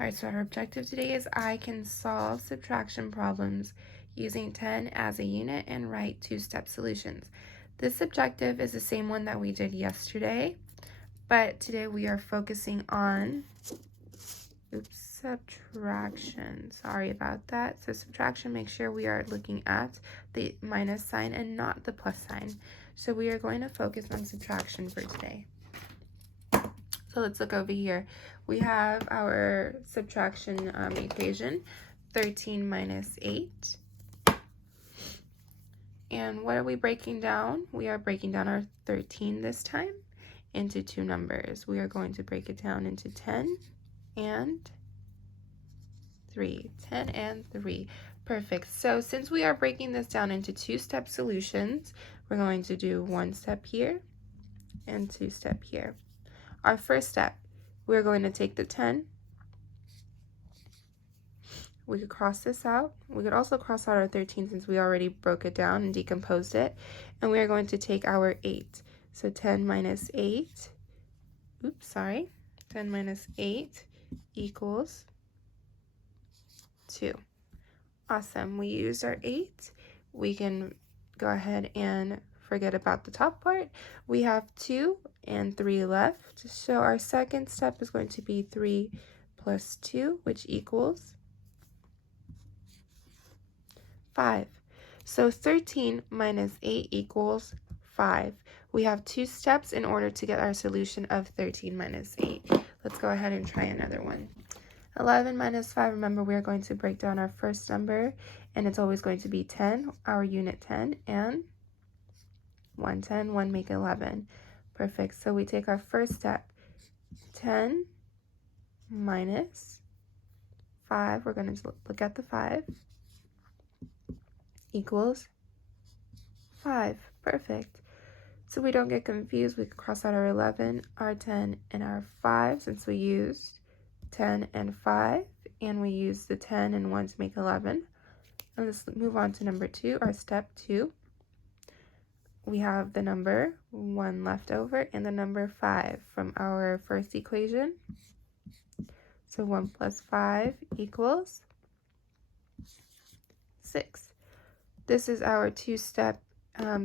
Alright, so our objective today is I can solve subtraction problems using 10 as a unit and write two-step solutions. This objective is the same one that we did yesterday, but today we are focusing on subtraction. Sorry about that. So subtraction, make sure we are looking at the minus sign and not the plus sign. So we are going to focus on subtraction for today. So let's look over here. We have our subtraction equation, 13 minus 8. And what are we breaking down? We are breaking down our 13 this time into two numbers. We are going to break it down into 10 and 3. 10 and 3. Perfect. So since we are breaking this down into two-step solutions, we're going to do one step here and two step here. Our first step, we're going to take the 10. We could cross this out. We could also cross out our 13 since we already broke it down and decomposed it. And we are going to take our 8. So 10 minus 8, 10 minus 8 equals 2. Awesome. We used our 8. We can go ahead and forget about the top part. We have 2 and 3 left. So our second step is going to be 3 plus 2, which equals 5. So 13 minus 8 equals 5. We have two steps in order to get our solution of 13 minus 8. Let's go ahead and try another one. 11 minus 5, remember we are going to break down our first number, and it's always going to be 10, our unit 10, and 1, 10, 1 make 11. Perfect. So we take our first step, 10 minus 5, we're going to look at the 5, equals 5. Perfect. So we don't get confused, we can cross out our 11, our 10, and our 5 since we used 10 and 5, and we used the 10 and 1 to make 11. And let's move on to number 2, our step 2. We have the number 1 left over and the number 5 from our first equation. So 1 plus 5 equals 6. This is our two-step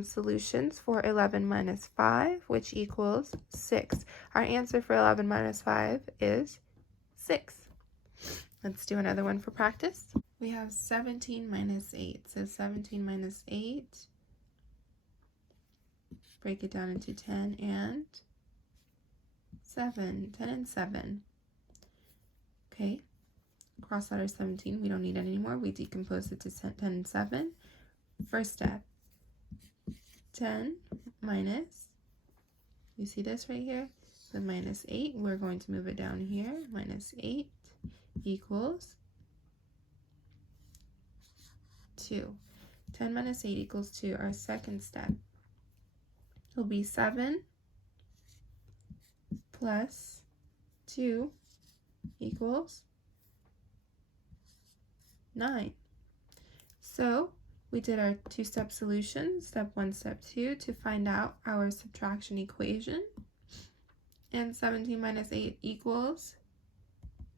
solutions for 11 minus 5, which equals 6. Our answer for 11 minus 5 is 6. Let's do another one for practice. We have 17 minus 8. So 17 minus 8, break it down into 10 and 7. 10 and 7. Okay, cross out our 17. We don't need it anymore. We decompose it to 10 and 7. First step, 10 minus, you see this right here? So minus 8, we're going to move it down here. Minus 8 equals 2. 10 minus 8 equals 2. Our second step will be 7 plus 2 equals 9. So we did our two-step solution, step 1, step 2, to find out our subtraction equation. And 17 minus 8 equals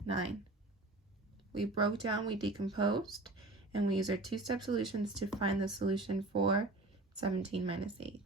9. We broke down, we decomposed, and we used our two-step solutions to find the solution for 17 minus 8.